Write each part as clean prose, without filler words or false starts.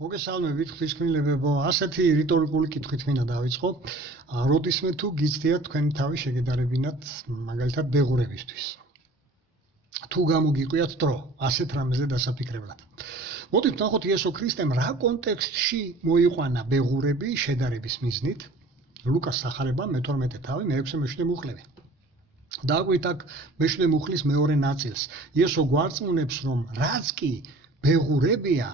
მოგესალმებით ღვთისმშობლებო, ასეთი რიტორიკული კითხვით მინდა დავიწყო. როდისმე თუ გიცდიათ თქვენი თავი შეგედარებინათ მაგალითად ბეღურებისთვის. თუ გამოგიყვიათ დრო ასეთ რამეზე დასაფიქრებლად. მოდით ნახოთ იესო ქრისტემ რა კონტექსტში მოიყვანა ბეღურები შედარების მიზნით. ლუკას სახარება მე-12 თავი მე-6 მუხლები. დააკვირდით აქ მე-7 მუხლის მეორე ნაწილს. იესო გვარწმუნებს, რომ რაც კი ბეღურებია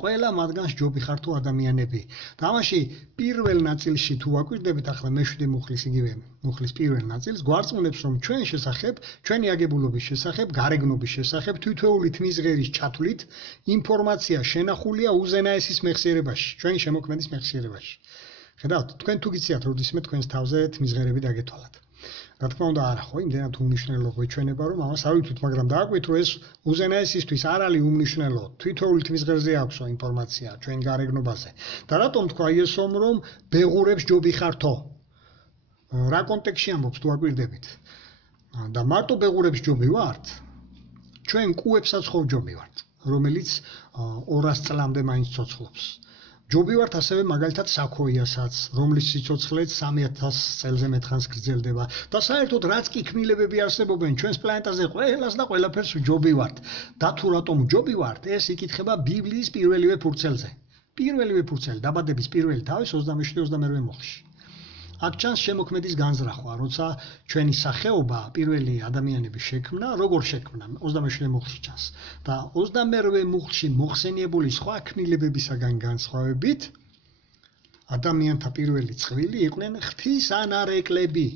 ყველა მათგანს ჯობი ხარ თუ ადამიანები. თამაში პირველ ნაწილში თუ ვაკვირდებით ახლა მე-7 მუხლის იგივე მუხლის პირველ ნაწილს გვარწმუნებს, რომ ჩვენ შესახებ, ჩვენი აგებულობის შესახებ, გარეგნობის შესახებ თითოეული თმისღერის ჩათვლით ინფორმაცია შენახულია უზენაესის მეხსიერებაში, ჩვენი შემოქმედის მეხსიერებაში. ხედავთ, თქვენ თუ გიციათ, როდისმე თქვენს თავზე თმისღერები დაგეთვალათ. რა თქმა უნდა არა ხო, იმდენად უმნიშვნელო გვეჩვენება, რომ ამას არ ვითვლით, მაგრამ დააკვირდით, რომ ეს უზენაესისთვის არ არის უმნიშვნელო. თითოეული თმისღერზე აქვს ინფორმაცია ჩვენ გარეგნობაზე. და რატომ თქვა იესომ, რომ ბეღურებს ჯობი ხართო? რა კონტექსტში ამბობს თუ აკვირდებით? და მარტო ბეღურებს ჯობი ვართ? ჩვენ კუებსაც ხო ჯობი ვართ, რომელიც 200 წლამდე მაინც ცოცხლობს. ჯობი ვართ ასევე მაგალითად საქოიასაც, რომლის სიცოცხლეც 3000 წელზე მეტხანს გრძელდება და საერთოდ რაც კი ქმნილებები არსებობენ ჩვენს პლანეტაზე ყველას და ყველაფერს ჯობი ვართ. და თუ რატომ ჯობი ვართ, ეს იკითხება ბიბლიის პირველივე ფურცელზე. პირველივე ფურცელი, დაბადების პირველი თავის 27-28 მუხლში. აქ ჩანს შემოქმედის განზრახვა, როცა ჩვენი სახეობა პირველი ადამიანების შექმნა, როგორ შექმნა 27 მუხლში ჩანს. და 28 მუხლში მოხსენიებული სხვა ქმნილებებისაგან განსხვავებით, ადამიანთა პირველი წყვილი იყვნენ ღვთისანარეკლები.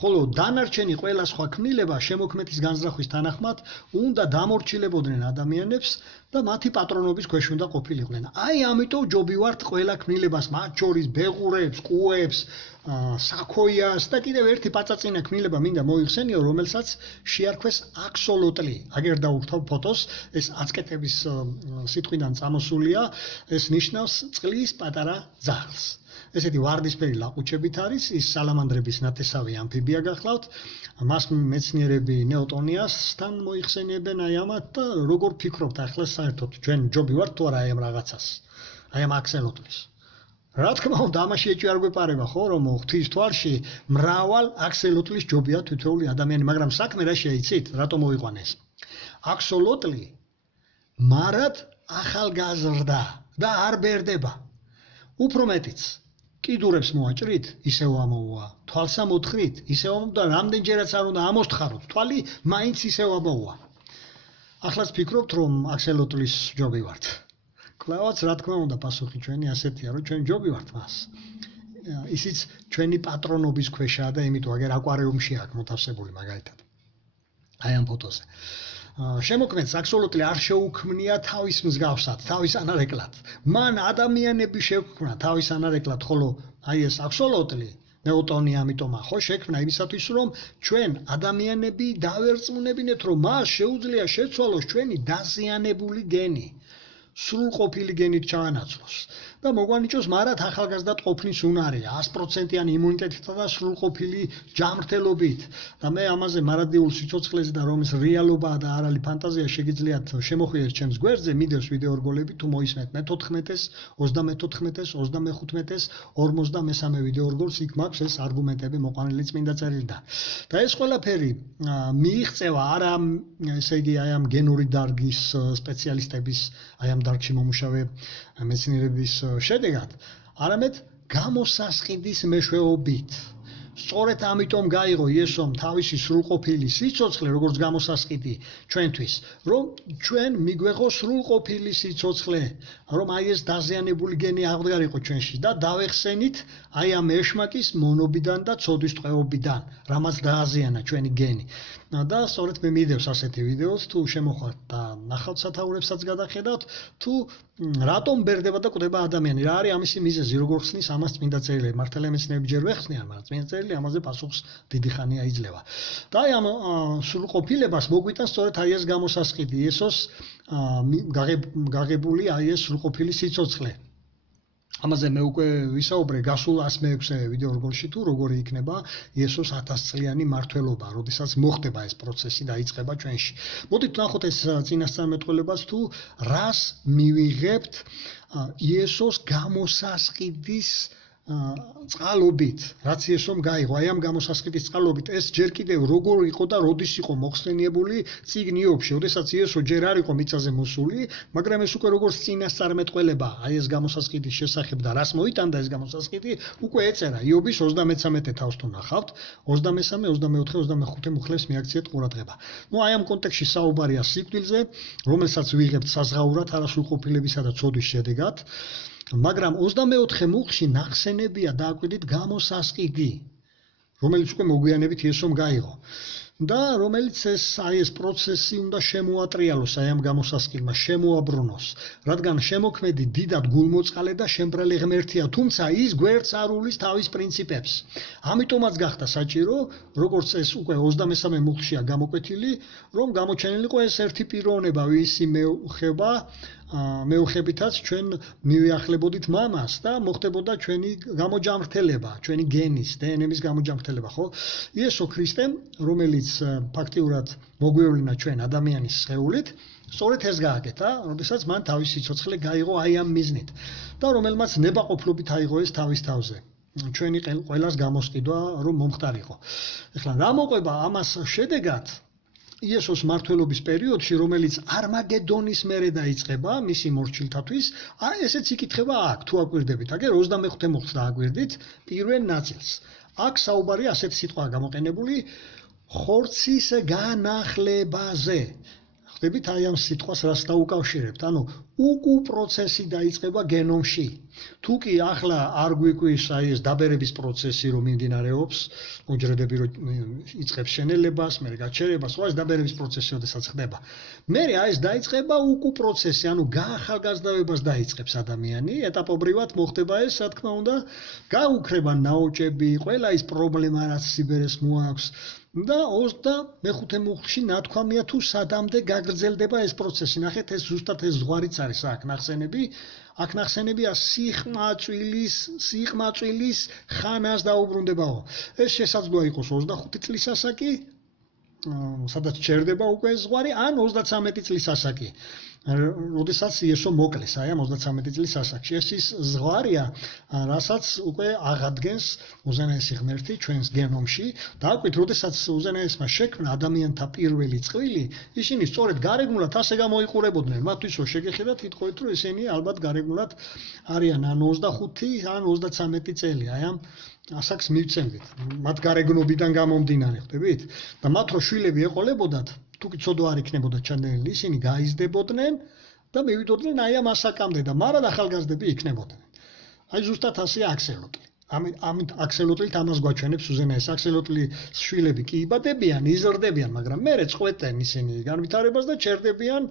ხოლო დანარჩენი ყველა სხვა ქმნილება შემოქმედის განზრახვის თანახმად უნდა დამორჩილებოდნენ ადამიანებს და მათი პატრონობის ქვეშ უნდა ყოფილიყვნენ. აი ამიტომ ჯობი ვართ ყველა ქმნილებას, მათ შორის ბეღურებს, კუებს, საქოიას და კიდევ ერთი პაწაწინა ქმნილება მინდა მოიხსენიო, რომელსაც შეარქვეს აქსოლოტლი. აგერ დაურთავ ფოტოს, ეს აცკეტების სიტყვიდან წამოსულია, ეს ნიშნავს წყლის პატარა ძაღლს. ესეთი ვარდისფერი ლაყუჩებით არის, ის სალამანდრების ნათესავი ამფიბია გახლავთ. მას მეცნიერები ნეუტონიასთან მოიხსენიებენ აი ამათ და როგორ ფიქრობთ ახლა საერთოდ ჩვენ ჯობი ვართ თუ არა აი ამ რაღაცას, აი ამ აქსოლოტლის. რა თქმა უნდა, ამაში ეჭვი არ გვეპარება ხო, რომ ღვთის თვალში მრავალ აქსოლოტლის ჯობია თითოეული ადამიანი, მაგრამ საქმე რა შეიცით, რატომ მოიყვანეს? აქსოლოტლი მარად ახალგაზრდა და არ ბერდება. უფრო მეტიც, კიდურებს მოაჭრით, ისევ ამოუვა, თვალს ამოთხრით, ისევ ამოუვა და რამდენჯერაც არ უნდა ამოსთხაროთ, თვალი მაინც ისევ ამოუვა. ახლაც ფიქრობთ, რომ აქსოლოტლის ჯობი ვართ. კლავაც რა თქმა უნდა პასუხი ჩვენი ასეთია, რომ ჩვენ ჯობი ვართ მას. ისიც ჩვენი პატრონობის ქვეშაა და იმიტომ აგერ აკვარიუმში აქვს მოთავსებული მაგალითად. აი ამ ფოტოზე. შემოქმედს აქსოლოტლი არ შეუქმნია თავის მსგავსად, თავის ანარეკლად. მან ადამიანები შექმნა თავის ანარეკლად, ხოლო აი ეს აქსოლოტლი ნეუტონი ამიტომა ხო შექმნა იმისათვის, რომ ჩვენ ადამიანები დავერწმუნებინეთ, რომ მას შეუძლია შეცვალოს ჩვენი დაზიანებული გენი. სრულყოფილი გენით ჩაანაცვლოს და მოგვანიჭოს მარად ახალგაზრდად ყოფნის უნარი 100%-იანი იმუნიტეტითა და სრულყოფილი ჯანმრთელობით. და მე ამაზე მარადიულ სიცოცხლეზე და რომის რეალობაა და არ არის ფანტაზია შეგიძლიათ შემოხვიეთ ჩემს გვერდზე, მიდევს ვიდეო რგოლები თუ მოისმენთ მე-14-ეს, 34-ეს, 35-ეს, 53 ვიდეო რგოლს, იქ მაქვს ეს არგუმენტები მოყვანილი წმინდა წერილიდან. და ეს ყველაფერი მიიღწევა არა ესე იგი აი ამ გენური დარგის სპეციალისტების აი ამ დარგში მომუშავე მეცნიერების შედეგად, არამედ გამოსასყიდის მეშვეობით. სწორედ ამიტომ გაიღო იესომ თავისი სრულყოფილი სიცოცხლე, როგორც გამოსასყიდი ჩვენთვის, რომ ჩვენ მიგვეღო სრულყოფილი სიცოცხლე, რომ აი ეს დაზიანებული გენი აღდგარიყო ჩვენში და დავეხსენით აი ამ ეშმაკის მონობიდან და ცოდვის ტყვეობიდან, რამაც დააზიანა ჩვენი გენი. და სწორედ მე მიდევს ასეთი ვიდეოც, თუ შემოხვართ და ნახავთ სათაურებსაც გადახედავთ, თუ რატომ ბერდება და კვდება ადამიანი, რა არის ამისი მიზეზი, როგორ ხსნის ამას წმინდა წერილები. მართალია მეცნიერები ჯერ ვერ ხსნიან, მაგრამ წმინდა წერილი ამაზე პასუხს დიდი ხანია იძლევა. და აი ამ სრულყოფილებას მოგვიტანს სწორედ აი ეს გამოსასყიდი, იესოს გაღებული აი ეს სრულყოფილი სიცოცხლე. ამაზე მე უკვე ვისაუბრე გასულ 106-ე ვიდეო რგოლში თუ როგორი იქნება იესოს 1000 წლიანი მართლობა, როდესაც მოხდება ეს პროცესი და იწყება ჩვენში. მოდით ნახოთ ეს წინასწარმეტყველებას თუ რას მივიღებთ იესოს გამოსასყიდის წყალობით, რაც იესომ გაიღო, აი ამ გამოსასყიდის წყალობით ეს ჯერ კიდევ როგორ იყო და როდის იყო მოხსენიებული წიგნ იობში, როდესაც იესო ჯერ არ იყო მიწაზე მოსული, მაგრამ ეს უკვე როგორც წინასწარმეტყველება, აი ეს გამოსასყიდის შესახებ და რას მოიტანდა ეს გამოსასყიდი, უკვე ეწერა იობის 33 თავს თუ ნახავთ, 23, 24, 25 მუხლებს მიაქციეთ ყურადღება. ნუ აი ამ კონტექსტში საუბარია სიკვდილზე, რომელსაც ვიღებთ საზღაურად არასრულყოფილებისა და ცოდვის შედეგად. მაგრამ 24 მუხლში ნახსენებია დააკვირდით გამოსასყიდი, რომელიც უკვე მოგვიანებით იესომ გაიღო. და რომელიც ეს პროცესი უნდა შემოატრიალოს აი ამ გამოსასყიდმა, შემოაბრუნოს, რადგან შემოქმედი დიდად გულმოწყალე და შემბრელი ღმერთია, თუმცა ის გვერდს არ უვლის თავის პრინციპებს. ამიტომაც გახდა საჭირო, როგორც ეს უკვე 23 მუხლშია გამოკვეთილი, რომ გამოჩენილიყო ეს ერთი პიროვნება, ვისი მეუხებითაც ჩვენ მივიახლებოდით მამას და მოხდებოდა ჩვენი გამოჯამრთელება, ჩვენი გენის, დნმ-ის გამოჯამრთელება, ხო? იესო ქრისტემ, რომელიც ფაქტიურად მოგვევლინა ჩვენ ადამიანის სხეულით, სწორედ ეს გააკეთა, როდესაც მან თავის სიცოცხლე გაიღო აი ამ მიზნით და რომელმაც ნებაყოფლობით აიღო ეს თავის თავზე. ჩვენი ყველას გამოსყიდვა რომ მომხდარიყო. ეხლა რა მოყვება ამას შედეგად იესოს მართლობის პერიოდში, რომელიც არმაგედონის მერე დაიწყება მისი მორჩილთათვის, ესეც იკითხება აქ, თუ აკვირდებით, აგერ 25 მუხლს დააკვირდით პირველ ნაწილს. აქ საუბარია ასეთი სიტყვაა გამოყენებული ხორცის განახლებაზე. ხდებით აი ამ სიტყვას რას დაუკავშირებთ? ანუ უკუ პროცესი დაიწყება გენომში. თუ კი ახლა არ გვიკვირს აი ეს დაბერების პროცესი რომ მიმდინარეობს, უჯრედები რომ იწყებს შენელებას, მერე გაჩერებას, სხვა ეს დაბერების პროცესი როდესაც ხდება. მერე აი ეს დაიწყება უკუ პროცესი, ანუ გაახალგაზრდავებას დაიწყებს ადამიანი, ეტაპობრივად მოხდება ეს, რა თქმა უნდა, გაუქრება ნაოჭები, ყველა ის პრობლემა რაც სიბერეს მოაქვს. და 25 მუხლში ნათქვამია თუ სადამდე გაგრძელდება ეს პროცესი. ნახეთ, ეს ზუსტად ეს ზღვარიც არის აქ ნახსენები. აქ ნახსენებია სიყმაწვილის ხანას დაუბრუნდებაო. ეს შესაძლოა იყოს 25 წლის ასაკი, სადაც ჩერდება უკვე ეს ზღვარი, ან 33 წლის ასაკი. როდესაც იესო მოკლეს აი ამ 33 წლის ასაკში. ეს ის ზღვარია, რასაც უკვე აღადგენს უზენაესი ღმერთი ჩვენს გენომში. დააკვირდით, როდესაც უზენაესმა შექმნა ადამიანთა პირველი წყვილი, ისინი სწორედ გარეგნულად ასე გამოიყურებოდნენ. მათთვის რომ შეგეხედათ, ითხოვეთ, რომ ისინი ალბათ გარეგნულად არიან ან 25, ან 33 წელი, აი ამ ასაკს მივცემდით. მათ გარეგნობიდან გამომდინარე, ხდებით? და მათ რო შვილები ეყოლებოდათ, თუ კი ცოდვა არ იქნებოდა ჩანდენილი, ისინი გაიზრდებოდნენ და მივიდოდნენ აი ამ ასაკამდე და მარად ახალგაზრდები იქნებოდნენ. აი ზუსტად ასე აქსელოტლი. ამით აქსელოტლით ამას გვაჩვენებს უზენაეს. აქსელოტლის შვილები კი იბადებიან, იზრდებიან, მაგრამ მერე წყვეტენ ისინი განვითარებას და ჩერდებიან,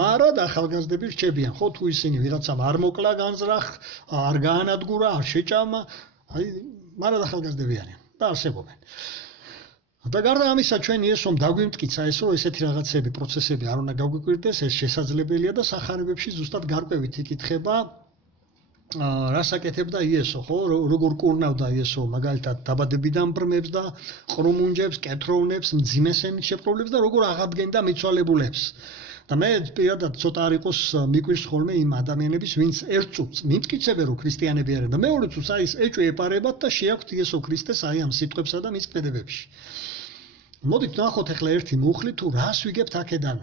მარად ახალგაზრდები რჩებიან. ხო, თუ ისინი ვიღაცამ არ მოკლა განზრახ, არ გაანადგურა, არ შეჭამა, აი მარად ახალგაზრდები არიან და არსებობენ. და გარდა ამისა, ჩვენ იესომ დაგვიმტკიცა ეს, რომ ესეთი რაღაცები, პროცესები არ უნდა გაგვიკვირდეს, ეს შესაძლებელია და სახარებებში ზუსტად გარკვევით იკითხება, რას აკეთებდა იესო, ხო? როგორ კურნავდა იესო მაგალითად დაბადებიდან ბრმებს და ყრუმუნჯებს, კეთროვნებს, მძიმე სენის შეპყრობილებს და როგორ აღადგენდა მიცვალებულებს. და მე პირადად ცოტა არ იყოს მიკვირს ხოლმე იმ ადამიანების, ვინც ერთ წუთს მიმტკიცებენ, რომ ქრისტიანები არიან და მეორე წუთს აი ეს ეჭვი ეპარებათ და შეაქვთ იესო ქრისტეს აი ამ სიტყვებსა და მის ქმედებებში. მოდით ნახოთ ახლა ერთი მუხლი თუ რას ვიგებთ აქედან.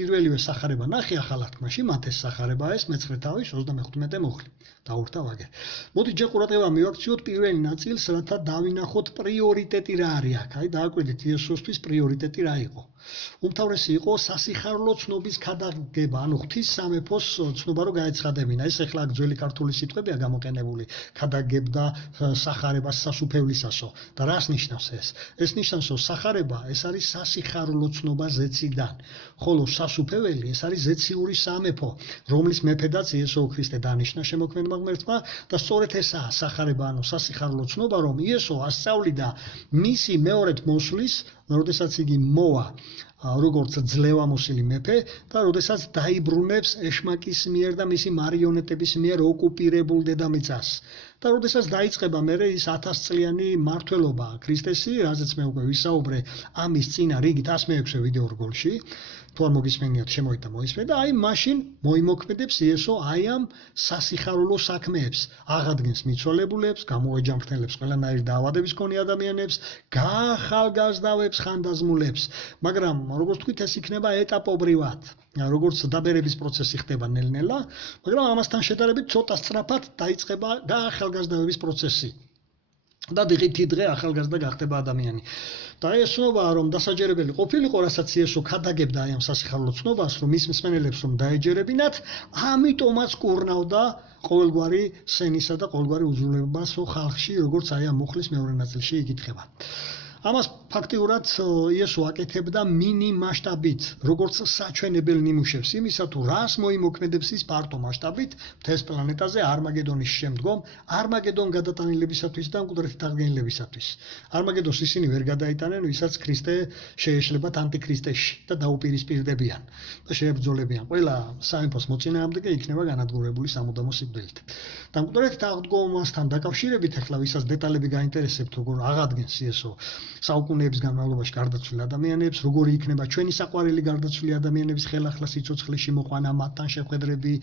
პირველივე სახარება ნახე ახალ თქმაში, მათეს სახარება ეს მეცხრე თავის 35 მუხლი. დაურთავ აგერ. მოდით ჯერ ყურადღება მივაქციოთ პირველ ნაწილს, რათა დავინახოთ პრიორიტეტი რა არის აქ. აი დააკვირდით იესოსთვის პრიორიტეტი რა იყო. უმთავრესი იყო სასიხარულო ცნობის ქადაგება, ანუ ღვთის სამეფოს ცნობა რო გაეცხადებინა. ეს ახლა ძველი ქართული სიტყვებია გამოყენებული, ქადაგებდა სახარებას სასუფევლისასო. და რას ნიშნავს ეს? ეს ნიშნავს, რომ სახარება ეს არის სასიხარულო ცნობა ზეციდან. ხოლო სასუფეველი ეს არის ზეციური სამეფო, რომლის მეფედაც იესო ქრისტე დანიშნა შემოქმედმა ღმერთმა და სწორედ ესაა სახარება, ანუ სასიხარულო ცნობა, რომ იესო ასწავლიდა მისი მეორედ მოსვლის, როდესაც იგი მოვა როგორც ძლევამოსილი მეფე და როდესაც დაიბრუნებს ეშმაკის მიერ და მისი მარიონეტების მიერ ოკუპირებულ დედამიწას. და როდესაც დაიწყება მერე ის 1000 წლიანი მმართველობა ქრისტესი, რაზეც მე უკვე ვისაუბრე ამის წინა რიგით 106-ე ვიდეო რგოლში, თუ არ მოგისმენიათ, შემოითა მოისმენთ და აი მაშინ მოიმოქმედებს იესო აი ამ სასიხარულო საქმეებს, აღადგენს მიცვალებულებს, გამოეჯამრთელებს ყველანაირი დაავადების მქონე ადამიანებს, გაახალგაზრდავებს ხანდაზმულებს, მაგრამ როგორც თქვით ეს იქნება ეტაპობრივად, როგორც დაბერების პროცესი ხდება ნელ-ნელა, მაგრამ ამასთან შედარებით ცოტა სწრაფად დაიწყება გაახალგაზრდავების პროცესი. და დღითი დღე ახალგაზრდა გახდება ადამიანი. და ეს ცნობა რომ დასაჯერებელი ყოფილიყო, რასაც იესო ქადაგებდა აი ამ სასიხარულო ცნობას, რომ მის მსმენელებს რომ დაეჯერებინათ, ამიტომაც კურნავდა ყოველგვარი სენისა და ყოველგვარი უზრუნველობას ხალხში, როგორც აი ამ მუხლის მეორე ნაწილში იკითხება. ამას ფაქტიურად იესო აკეთებდა მინი მასშტაბით, როგორც საჩვენებელ ნიმუშებს, იმისა თუ რას მოიმოქმედებს ის ფართო მასშტაბით მთელს პლანეტაზე არმაგედონის შემდგომ, არმაგედონ გადატანილებისათვის და მკვდრეთის აღდგენილებისათვის. არმაგედონს ისინი ვერ გადაიტანენ, ვისაც ქრისტე შეეშლებათ ანტიქრისტეში და დაუპირისპირდებიან და შეებრძოლებიან. ყველა სამეფოს მოწინააღმდეგე იქნება განადგურებული სამუდამო სიკვდილით. და მკვდრეთის აღდგომასთან დაკავშირებით ახლა ვისაც დეტალები გაინტერესებთ, როგორ აღადგენს იესო საუკუნეების განმავლობაში გარდაცვლილ ადამიანებს, როგორი იქნება ჩვენი საყვარელი გარდაცვლილი ადამიანების ხელახლა სიცოცხლეში მოყვანა, მათთან შეხვედრები,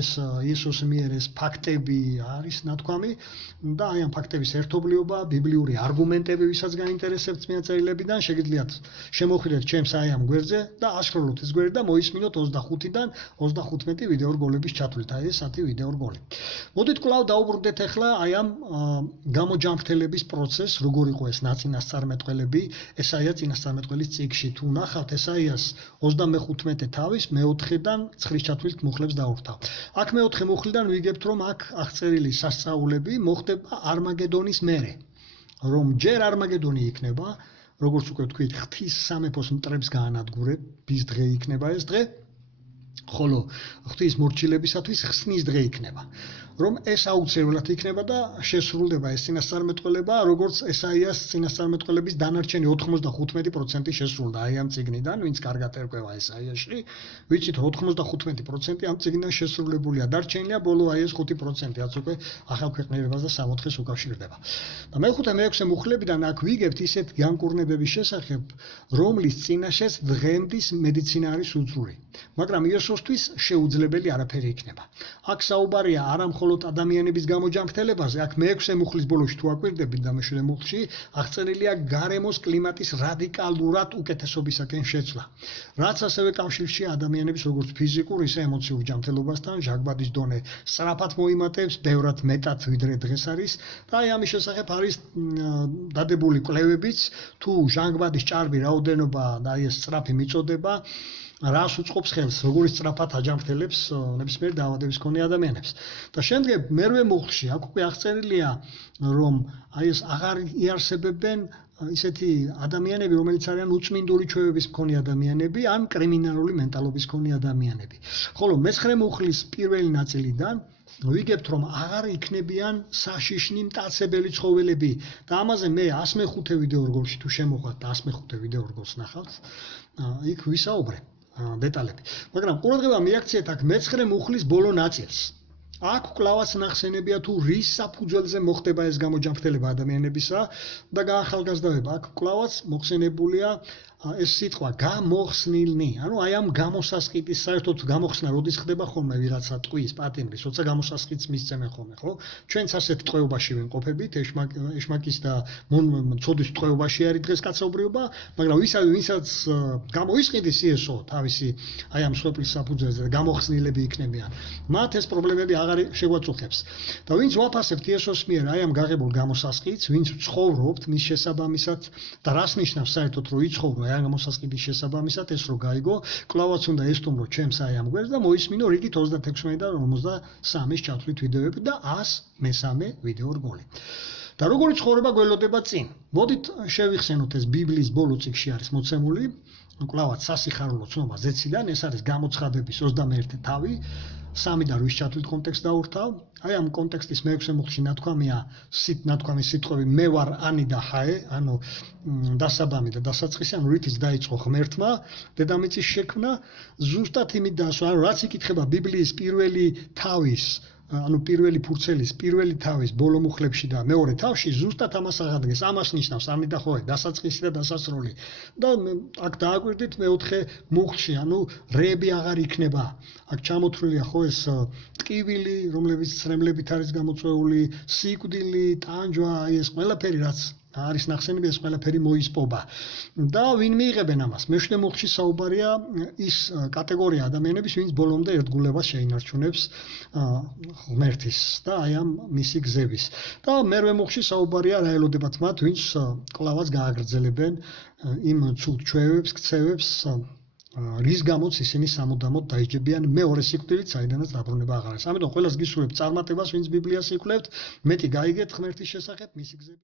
ეს იესოს მიერ ეს ფაქტები არის ნათქვამი და აი ამ ფაქტების ერთობლიობა, ბიბლიური არგუმენტები, ვისაც გაინტერესებთ მეწერილებიდან, შეგიძლიათ შემოხვიდეთ ჩემს აი ამ გვერდზე და აშროლოთ ეს გვერდი და მოისმინოთ 25-დან 35 ვიდეო რგოლების ჩათვლით, აი ეს 10 ვიდეო რგოლი. მოდით კვლავ დაუბრუნდეთ ახლა აი ამ გამოჯამრთელების პროცესს, როგორ იყო ეს ნაწინასწარმეტყველები, ესაია წინასწარმეტყველის წიგნში. თუ ნახავთ ესაიას 35 თავის მე-4-დან 9-ის ჩათვლით მუხლებს დაურთავ. აქ მე-4 მუხლიდან ვიგებთ, რომ აქ აღწერილი სასწაულები მოხდება არმაგედონის მერე. რომ ჯერ არმაგედონი იქნება, როგორც უკვე ვთქვით, ღვთის სამეფოს მტრებს გაანადგურების დღე იქნება ეს დღე. ხოლო ღვთის მორჩილებისათვის ხსნის დღე იქნება. რომ ეს აუცილებლად იქნება და შესრულდება ეს წინასწარმეტყველება, როგორც ესაიას წინასწარმეტყველების დანარჩენი 95% შესრულდა აი ამ წიგნიდან, ვინც კარგად ერკვევა ესაიაში, ვიცით 95% ამ წიგნიდან შესრულებულია, დარჩენილია ბოლო აი ეს 5%, რაც უკვე ახალ ქვეყნიერებას და სამოთხეს უკავშირდება. და მე-5 მე-6 მუხლებიდან აქ ვიგებთ ისეთ განკურნებების შესახებ, რომლის წინაშეც დღემდის მედიცინა არის უძრული. მაგრამ იესოსთვის შეუძლებელი არაფერი იქნება. აქ საუბარია არა მხოლოდ ადამიანების გამოჯამრთელებაზე, აქ მე-6 მუხლის ბოლოში თუ აკვირდებით და მე-7 მუხლში აღწერილია გარემოს კლიმატის რადიკალურად უკეთესობისაკენ შეცვლა. რაც ასევე კავშირშია ადამიანების როგორც ფიზიკურ, ისე ემოციურ ჯანმრთელობასთან, ჟანგბადის დონე სწრაფად მოიმატებს, ბევრად მეტად ვიდრე დღეს არის და აი ამის შესახებ არის დადებული კვლევებიც, თუ ჟანგბადის ჭარბი რაოდენობა და აი ეს სწრაფი მიწოდება რას უწყობს ხელს, როგორი სწრაფად აჯამრთელებს ნებისმიერ დაავადების მქონე ადამიანებს. და შემდგომ მერვე მუხლში აქ უკვე აღწერილია, რომ აი ეს აღარ იარსებებენ ისეთი ადამიანები, რომელიც არიან უწმინდური ჩვევების მქონე ადამიანები, ან კრიმინალური მენტალობის მქონე ადამიანები. ხოლო მე-9 მუხლის პირველი ნაწილიდან ვიგებთ, რომ აღარ იქნებიან საშიშნი მტაცებელი ცხოველები და ამაზე მე 105 ვიდეო რგოლში თუ შემოხვდათ და 105 ვიდეო რგოლს ნახავთ, იქ ვისაუბრე დეტალები. მაგრამ ყურადღება მიაქციეთ აქ მე-9 მუხლის ბოლო ნაწილს. აქ კლავაც ნახსენებია თუ რის საფუძველზე მოხდება ეს გამოჯამრთელება ადამიანებისა და გაახალგაზრდავება. აქ კლავაც მოხსენებულია ეს სიტყვა გამოხსნილნი. ანუ აი ამ გამოსასყიდის საერთოდ გამოხსნა როდის ხდება ხოლმე ვიღაცა ტყვის პატიმრის, როცა გამოსასყიდს მისცემენ ხოლმე, ხო? ჩვენც ასეთ ტყვეობაში ვიმყოფებით, ეშმაკის და ცოდის ტყვეობაში არის დღეს კაცობრიობა, მაგრამ ვისაც გამოისყიდის იესო თავისი აი ამ სვეპლის საფუძველზე და გამოხსნილები იქნებიან, მათ ეს პრობლემები აღარ შეგვაწუხებს. და ვინც ვაფასებთ იესოს მიერ აი ამ გაღებულ გამოსასყიდს, ვინც ცხოვრობთ მის შესაბამისად და რას ნიშნავს საერთოდ რომ იცხოვრო აი ამ გამოსასყიდის შესაბამისად, ეს რო გაიგო, კლავაც უნდა ესტუმრო ჩემს აი ამ გვერდს და მოისმინო რიგით 36 და 53-ის ჩათვლით ვიდეოები და 103 ვიდეო რგოლი. და როგორი ცხოვრება გველოდება წინ? მოდით შევიხსენოთ ეს ბიბლიის ბოლო წიგნში არის მოცემული, კლავად სასიხარულო ცნობა ზეციდან, ეს არის გამოცხადების 21 თავი, 3-დან 8 ჩათვლით კონტექსტ დაურთავ. აი ამ კონტექსტის მე-6 მუხლში ნათქვამის სიტყვები მე ვარ ანი და ჰაე, ანუ დასაბამი და დასაწყისი, ანუ რითიც დაიწყო ღმერთმა დედამიწის შექმნა, ზუსტად იმით დასვა, ანუ რაც იკითხება ბიბლიის პირველი თავის ანუ პირველი ფურცელის პირველი თავის ბოლო მუხლებში და მეორე თავში ზუსტად ამას აღადგენს. ამას ნიშნავს ანი და ჰაე, დასაწყისი და დასასრული. და აქ დააკვირდით მე-4 მუხლში, ანუ რეები აღარ იქნება. აქ ჩამოთვლილია ხო ეს ტკივილი, რომლებიც ცრემლებით არის გამოწვეული, სიკვდილი, ტანჯვა, ეს ყველაფერი რაც არის ნახსენები, ეს ყველაფერი მოისპობა. და ვინ მიიღებენ ამას? მე-7 მუხლში საუბარია ის კატეგორია ადამიანების, ვინც ბოლომდე ერთგულებას შეინარჩუნებს ღმერთის და აი ამ მისი გზების. და მე-8 მუხლში საუბარია რა ელოდებათ მათ, ვინც კლავაც გააგრძელებენ იმ ცუდ ჩვევებს, ქცევებს, რის გამოც ისინი სამუდამოდ დაიჯებიან მეორე სიკვდილით, საიდანაც დაბრუნება აღარ არის. ამიტომ ყველას გისურვებთ წარმატებას, ვინც ბიბლიას იკვლევთ, მეტი გაიგეთ ღმერთის შესახებ, მისი გზები